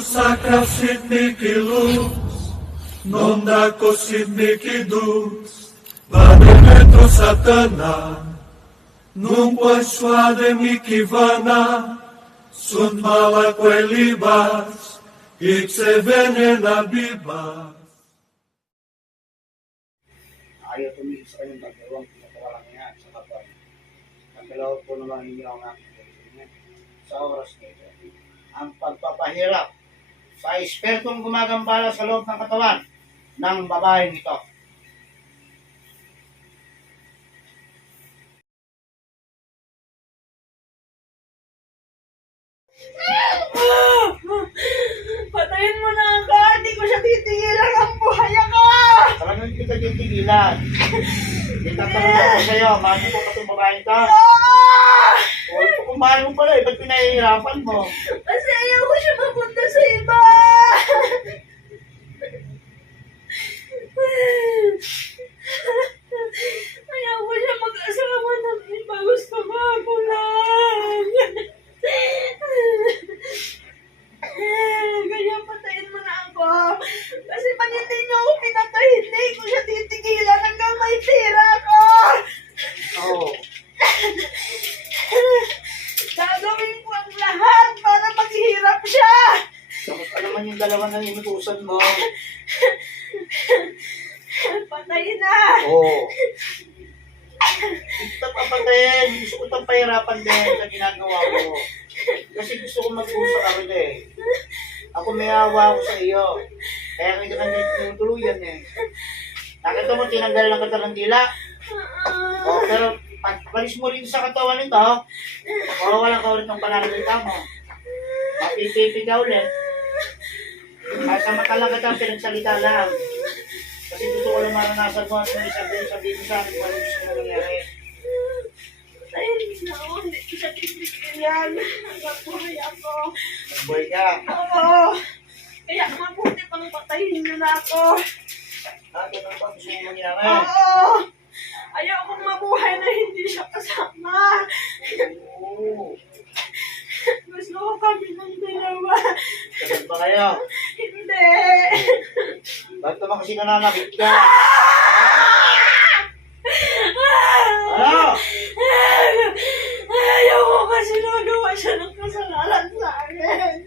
Sacra Sidniki luz, non da Sidniki dus, vade metro satana, non puoi suade mi kivana, sunt mala libas, ikse venena bibas. Ayaw tumigil sa kanyang pagdawang pinatawalan niya sa kapal. Ang dalawa po naman ninyo ang aking sa oras nito. Ang pagpapahirap sa espertong gumagambala sa loob ng katawan ng babaeng ito. Patayin mo na ako! Hindi ko siya titigilan ang buhay ako! Talagang hindi ka titigilan. Itatanong ako sa'yo, mahal mo pa itong babaeng ka? O, kung mahal mo pala, ba't pinahihirapan mo? Kasi ayaw ko siya mapunta sa iba! Ayaw ko siya mag-asawa ng iba. Gusto ko ako lang! Kaya patayin mo na ako. Kasi pag hindi niyo ako pinatay, hindi ko siya titigilan hanggang may tira ako. Oo. Gagawin ko ang lahat para maghihirap siya. Tapos pa naman yung dalawa na inutusan mo. Patayin na. Oo. Ito papatayin. Gusto ko itong pahirapan din sa ginagawa ko. Kasi gusto ko mag-usap ako eh. Ako may awa ako sa iyo. Kaya hindi ka nang tuluyan eh. Nakita mo, tinanggal lang kita ng dila. O, pero pagpalis mo rin sa katawan nito, mawawalan ka ulit ng pananalita mo. Mapipipi ka ulit. At sa mata lang kita pinagsalita lang. Kasi gusto ko lang maranasan mo at may sabihin sa akin kung ano gusto mo nangyari. Patayin na ako. Hindi ko siya titigilan hanggang buhay ako. Boy ka. Oo. Kaya mabuti pang patayin niyo na ako. Ano ba gusto mo mangyari? Oo. Ayaw kong mabuhay na hindi siya kasama. Oo. Gusto ko kami ng dalawa. Kasal ba kayo? Hindi. Bakit naman kasi nananakit ka? Ano? Ayaw ko kasi nagawa siya ng kasalanan sa akin.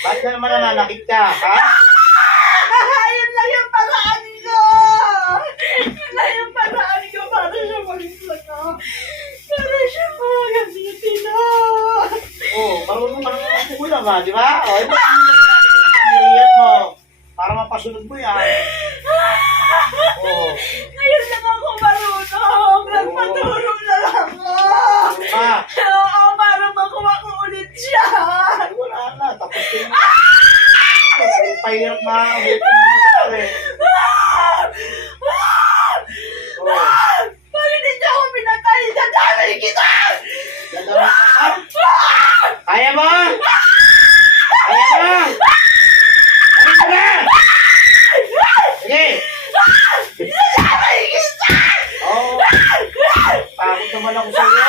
Bakit na naman nananakit ka? Ha? Yun lang yung paraan ko. Yun lang yung paraan ko para siya magsasago. Para siya magagiti na. Oo, marunong ka naman magkukulang ha, di ba? O, iba yung nangyarihan mo. Para mapasunod mo yan. Oo. Ngayon lang ako marunong. Nagpaturo na lang ako. Ha? Oo, para makuha ko ulit siya. Ay, wala na. Tapos yung pahirap na abutin mo nangyari. Oo. Bakit hindi niya ako pinatay? Dadamay kita! Dadami ka? Kaya mo? Kaya mo? Kaya mo na? Sige. Dadamay kita! Oo. Takot naman ako sa iyo.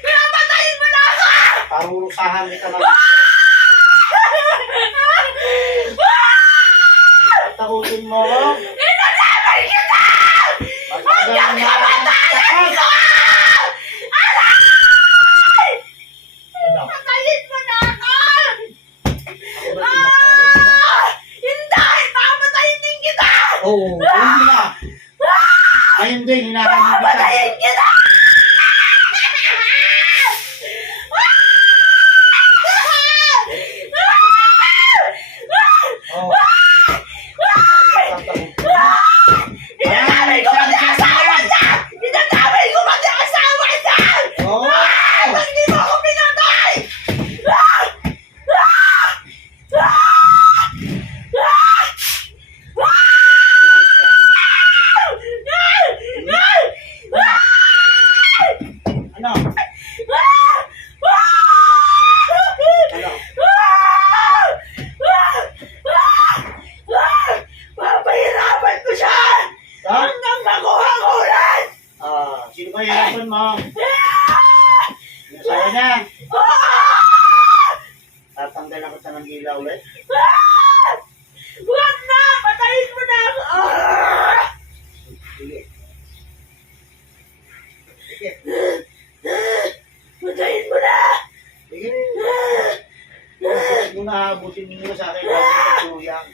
Pinapatayin mo na ako! Parurusahan kita ng takutin mo. Dadamay kita! Magkagalan na ako ng takot. Ano? Patayin mo na ako! Ako ba tinatawag mo? Hindi! Papatayin din kita! Oo, hindi na. Ngayon din, hinahanap kita. Papatayin kita! Oo. Ay, sabi ka sa akin. Dinadamay ko mag-asawa niya! Oo. Ba't hindi mo ako pinatay? Manila ulit? Ah! Huwag na! Patayin mo na ako! Ah! Sige. Sige. Patayin mo na! Sige. Kung naabutin ninyo sa akin, bakit ito tuluyang?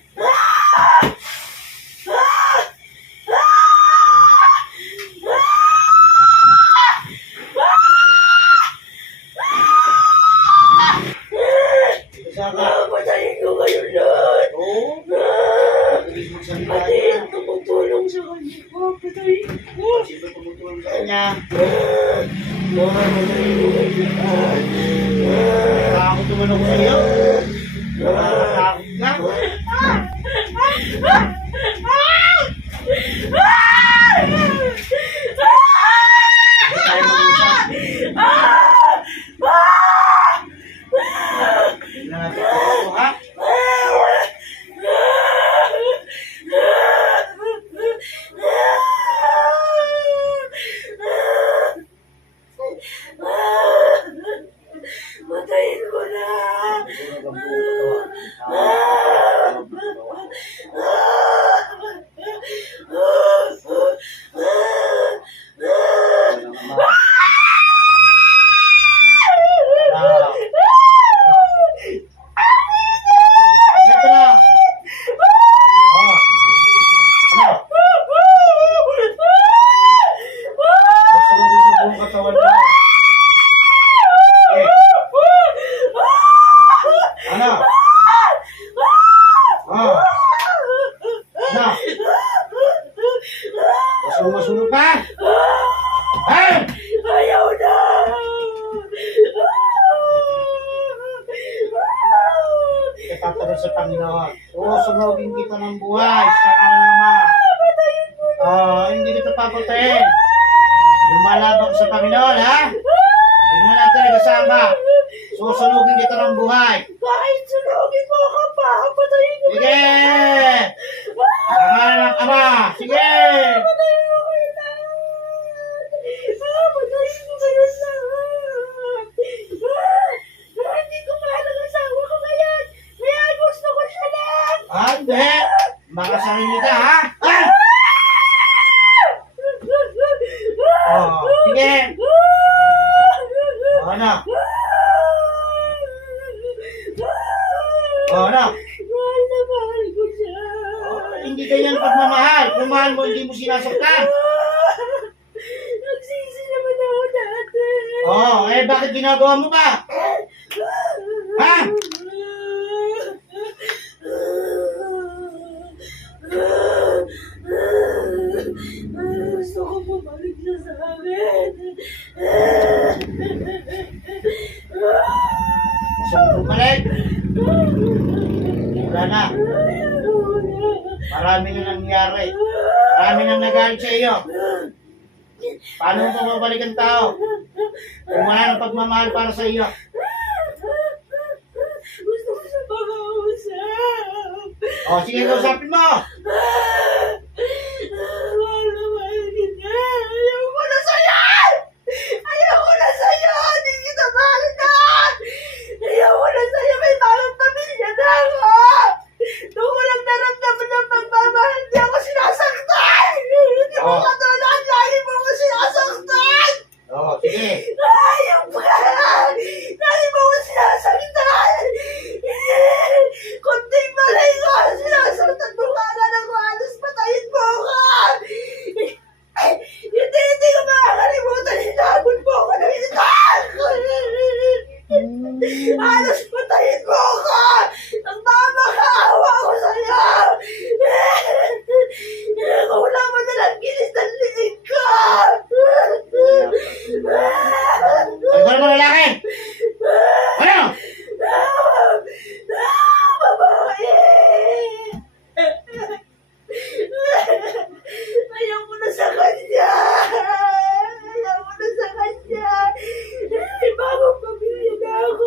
Isa ka. Patayin ko kayo lahat! Oo. Ah! Mabilis magsalita Patayin, niya. tumutulong sa kanya ko. Patayin ko. Sino tumutulong sa kanya? Patayin ko kayo lahat. Takot naman ako sa iyo. Takot ka. Hindi tayo mag-usap. Tingnan natin ito, ha? Patayin ko na! Ito ang buong katawan. Walang ama. Ah. Ito na. Ah. Ano? Susunodin yung buong katawan mo. Eh. Ano? Ah. Ano? Masunod ka? Hey! Ayaw na! Itatanong sa Panginoon. Susunodin kita ng buhay sa kanang Ama. Hindi kita papatayin. Lumalabang sa Panginoon, ha? Tignan natin, kasama. Susunodin kita ng buhay. Kahit sunugin mo ako pa, patayin ko Sige! Sa ngalan ng Ama. Sige! Patayin ko kayo lahat! Patayin ko kayo lahat! Hindi ko mahal ang asawa ko ngayon! Kaya gusto ko siya lang! Hindi! Baka sarili ka, ha? Ah! Sige! Ano? Ano? Mahal na mahal ko siya! Hindi ganyan pagmamahal. Kung mahal mo, hindi mo sinasaktan. Nagsisi naman ako dati! Bakit ginagawa mo ba? Ha? Gusto ko bumalik siya sa akin. Gusto mo bumalik? Wala na. Marami na nangyari. Marami nang nagalit sa iyo. Paano mo mabalik ang tao? Kung wala ng pagmamahal para sa iyo. Gusto ko siya makausap. Sige, kausapin mo. Mahal na mahal kita. Ayaw ko na sa'yo! Ayaw ko na sa'yo! Hindi kita mahal na! Ayaw ko na sa'yo! May bagong pamilya na ako! Nung walang naramdaman ng pagmamahal, hindi ako sinasaktan! Hindi mo katulad! Lagi mo ako sinasaktan! Sige. Ayaw ka! Lagi mo ako sinasaktan! Kunting malay ko! Sinasaktan mo ka na ng halos patayin mo ka! Hindi ko makakalimutan! Hinabol mo ako ng itak! Halos patayin mo ka! Nagmamakaawa ako sa'yo! Kung wala mo nalang gilis ng liig ko! Ano mo lalaki? Ano? Babae! Ayaw mo na sa kanya! Ayaw mo na sa kanya! May bagong pamilya na ako!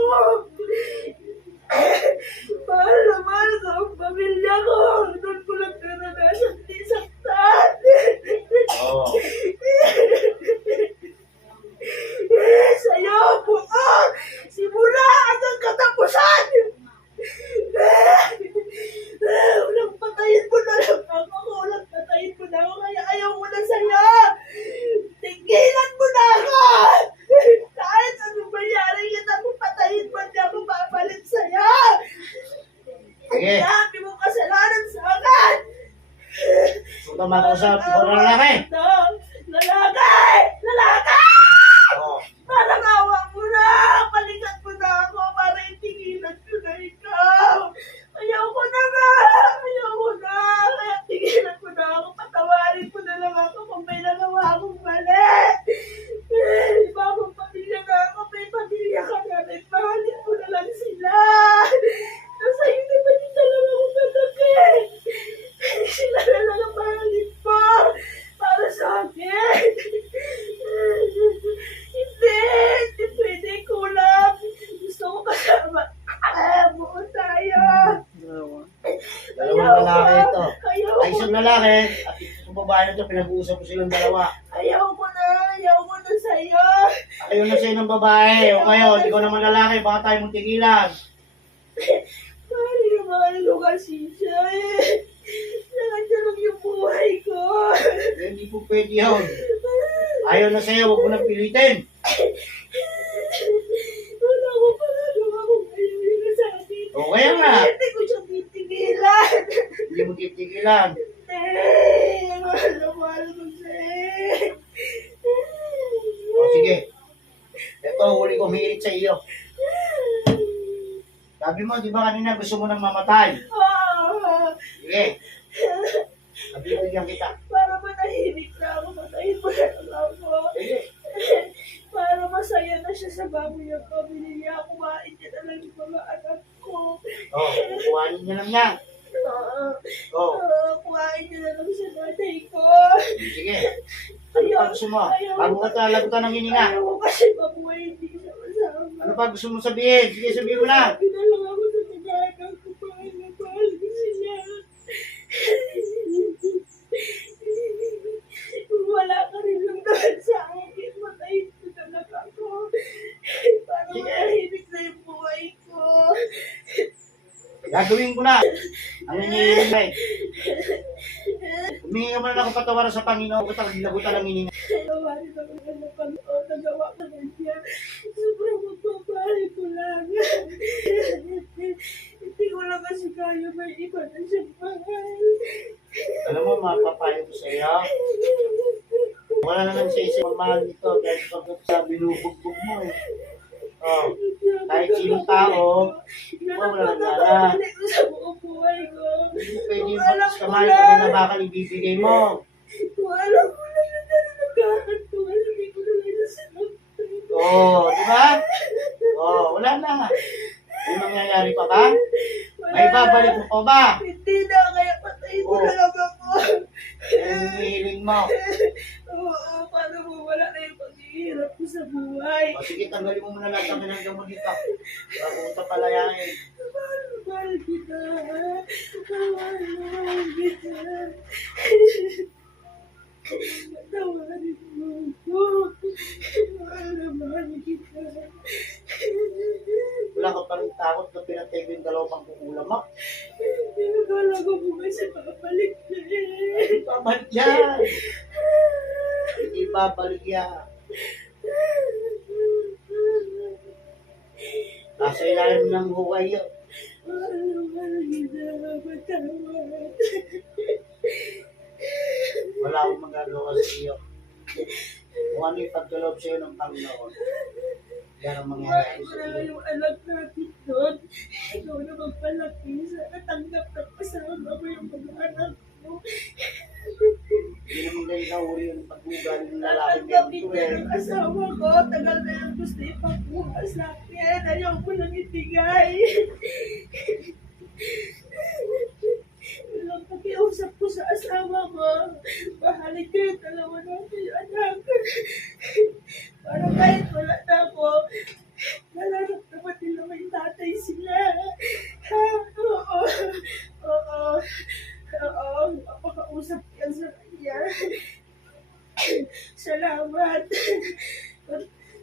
Sige. Dami mo kasalanan sa akin! Gusto ka makausap, ikaw na lalaki. Lalaki! Lalaki! Oo. Parang awa mo na! Balikan mo na ako para itigilan ko na ikaw! Ayaw ko na nga! Ayaw ko na! Kaya tigilan ko na ako. Patawarin ko na lang ako kung may nagawa akong mali! Bagong pamilya na ako. May pamilya ka na rin. Mahalin mo na lang sila! Nasa iyo naman yung dalawang kagabi! Sila na lang ang mahalin mo! Para sa akin! Hindi pwede kulang. Gusto ko kasama. Buo tayo. Dalawang lalaki ito. Ayaw Ay, ko isang na. lalaki. At itong babae na ito, pinag-uusap ko silang dalawa. Ayaw ko na. Ayaw ko na sa'yo. Ayaw na sa'yo ng babae. O ngayon, ikaw naman lalaki, baka tayo mong tigilan. Mahal ko kasi siya eh. Nangandiyan yung buhay ko. Hindi po pwede yun. Ayaw na sa'yo, huwag mo nang pilitin. Wala ko pagagawa kung ayaw yun sa akin. O kaya nga, Hindi ko siya titigilan. hindi mo titigilan. Mahal na mahal ko siya eh. O sige, ito huli kong hirit sa iyo. Sabi mo, di ba kanina gusto mo nang mamatay? Ah, Sige, nabibigyan kita. para manahimik na ako, matayin mo na lang ako. Sige. Para masaya na siya sa baboy ang pamilya niya. Kumain niya na lang yung mga anak ko. O, kukuhanin niya lang yan. O, Kumain niya na lang sa nanay ko. sige. Ano pa gusto mo? Bago ka talagutan ng hininga. Ayaw ko kasi mabuhay, hindi ko siya masama. Ano pa gusto mo sabihin? Sige, sabihin mo na. Sabi na lang ako sa mga anak ko, mahal na mahal ko sila. Kung wala ka rin lang dahil sa akin, matayin ko na lang ako. Para mahimik na yung buhay ko. Gagawin ko na. Ang hinihiling na eh. Humingi ka mo na ng kapatawaran sa Panginoon. Lagutan ng hininga. Tawarin ako ng napanood, nagawa ko na niya. Sobrang magpapahal ko lang. Hindi ko lang kasi kaya may iba na siyang mahal. Alam mo, mapapayo ko sa iyo. Wala naman sa isip ang mahal nito dahil pag sa binubugbog mo eh. Oh, kahit sinong tao, wala nang gana. Napapabalik ko sa buong buhay ko. Hindi pwede yung Alam batas ko kamay lang. kapag na bakal ibibigay mo. Kung alam ko lang na nagkakat ko, hindi ko na lang nasanapin. Oh, di ba? Oh, wala na nga. May mangyayari pa ba? May babalik mo pa ba? Hindi na, kaya patayin mo Oh. na lang ako. Yung hinihiling mo. Oo, paano mo wala na yung paghihirap ko sa buhay. O sige, tanggalin mo muna lahat ng hinanggang mo dito. Bago mo ito palayain. Mahal kita. Mahal kita. Tawarin mo ako. Mahal kita. Wala ka pa rin takot na pinatay ko yung dalawang kukulam mo. Pinagala ko mo kasi papalik na eh. Hindi babalik yan. Hindi babalik yan. Nasa ilalim ng hukay yun. Mahal kita. Patawad. Wala akong magagawa sa iyo. Kung ano yung pagkaloob sa iyo ng Panginoon, yan ang mangyayari sa Wala iyo. yung anak natin doon. Ikaw na magpalaki. Sana tanggap na kasama mo yung mga anak mo. Hindi naman ganyan kauri yung pag-ugali ng lalaki Tatanggapin dito ka eh. ng asawa ko. Tagal na yung gusto ipakuha sa akin. Ayaw ko lang ibigay. Walang pakiusap ko sa asawa ko. Mahalin ko yung dalawa natin yung anak. Para kahit wala na ako, nararamdaman nila may tatay sila. Ha? Oo. Oo. Oo. Mapakausap yan sa kanya. Salamat.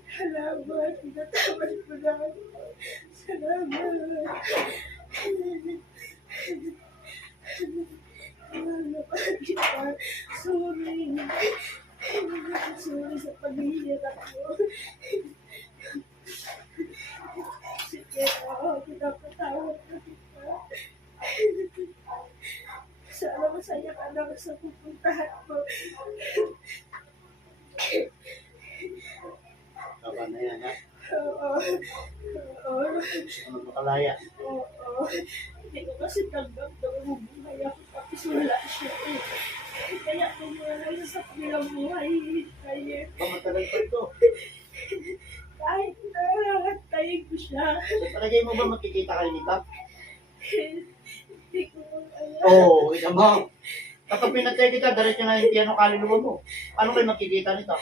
Salamat. Tinatawad ko na ako. Salamat. Mahal kita. Sorry. Sorry sa paghihirap ko. Sige, pinapatawad na kita. sana sa pupuntahan ko. Tama na yan, ha? Oo. Oo. Gusto ko na makalaya. Oo. Hindi ko kasi tanggap na umubuhay ako tapos wala siya eh. Kaya kung wala siya sa kanilang buhay, kaya Matagal pa ito. kahit na tayo ko siya. So, palagay mo ba magkikita kayo nito? Hindi ko alam. Oo, ikaw mo. Kapag pinatay kita, diretso na yung piano kaluluwa mo. Paano kayo magkikita nito?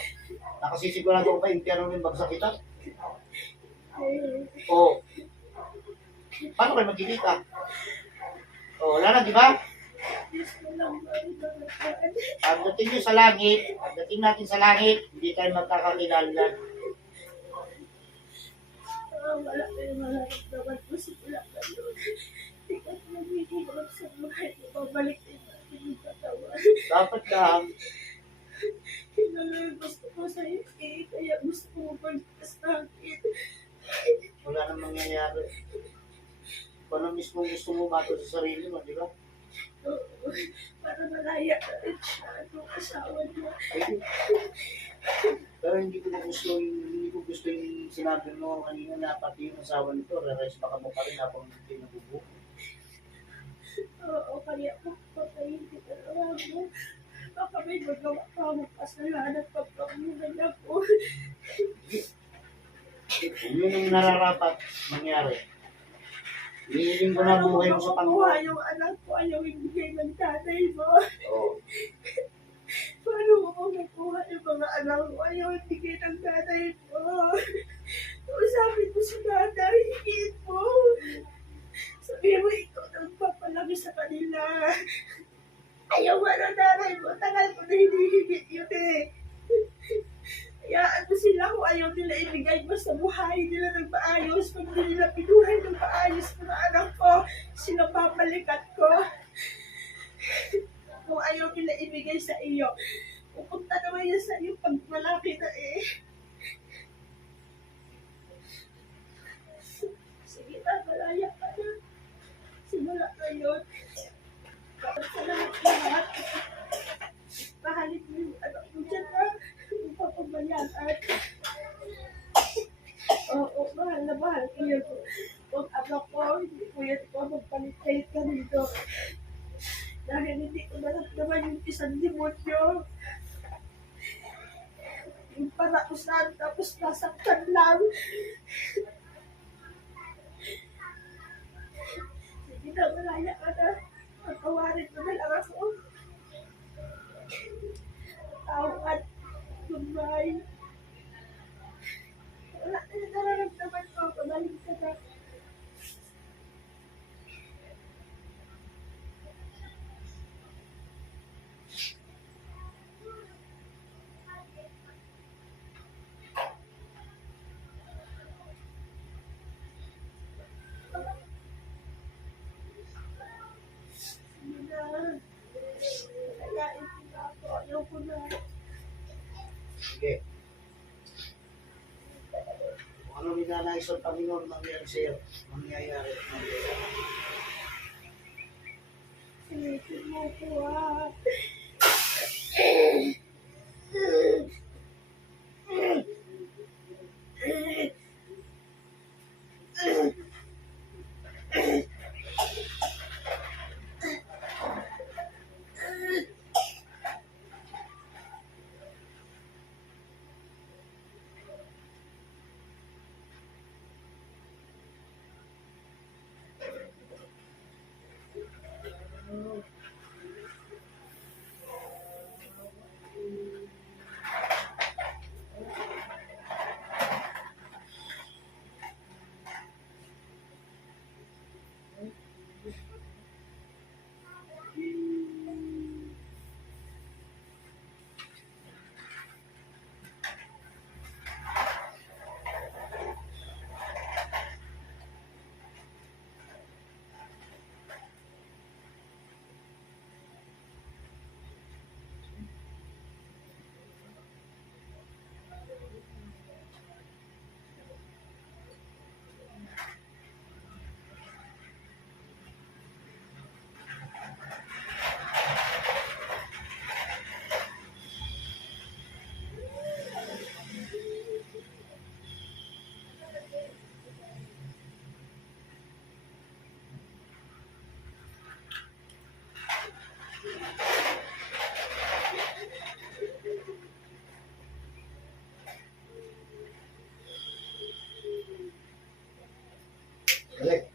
Nakasisigurado ko ba yung piano rin bagsak kita? Oo. Paano kayo magkikita? Oo, wala na, di ba? Gusto lang ba ito nagkaan? Pagdating nyo sa langit, pagdating natin sa langit, hindi tayo magkakakilala. Wala kayong mararamdaman ko simula pa yun. Hindi ka nagigilap sa buhay ko. Babalik din natin yung katawan. Dapat lang, Yun lang yung gusto ko sa iyo eh. Kaya gusto ko magpaligtas sa akin. wala nang mangyayari. Kung ano mismo gusto mo mato sa sarili mo, di ba? Oo. Para malaya na rin siya. Anong asawa niya. Ayun. Pero hindi ko gusto yung sinabi mo kanina na pati yung asawa nito, re-rest baka mo pa rin habang hindi nabubuo. Oo. Kaya patayin kita na ako. Baka may magawa pa akong kasalanan pagpamunan ako. Kung yun ang nararapat mangyari, hihiling ko na buhay mo sa Paano Panginoon. yung anak ko ayaw ibigay ng tatay mo? Oo. Paano mo kung nakuha yung mga anak ko ayaw ibigay ng tatay mo? Sabi ko sa tatay, higit mo. Sabi mo, ikaw nagpapalaki sa kanila. Ayaw nga ng nanay mo, tagal ko na hinihigit yun eh. Hayaan mo sila kung ayaw nila ibigay mo sa buhay nila ng maayos. Pag hindi nila pinuhay ng maayos mga anak ko, sila papalikat ko. Kung ayaw nila ibigay sa iyo, pupunta naman yan sa iyo pag malaki na eh. Sige na, malaya ka na. Simula ngayon. Salamat lahat. Mahalin mo yung anak mo dyan na. Yung papabayaan. Oo, mahal na mahal ko yun. Kung anak ko, hindi ko yan ko magpalitay ka dito. Dahil hindi ko naman yung isang demonyo. Yung parakusan, tapos nasaktan lang. Sige na, malaya ka na. Pagkawarin mo na lang ako. Tawad. Goodbye. Wala na yung nararamdaman ko. Pagaling ka na. Sige na. Kalain ko na ako. Ayaw ko na. Sige. Kung ano ninanais ang Panginoon mangyayari sa'yo, mangyayari. Sinitin mo ko ah. Dali.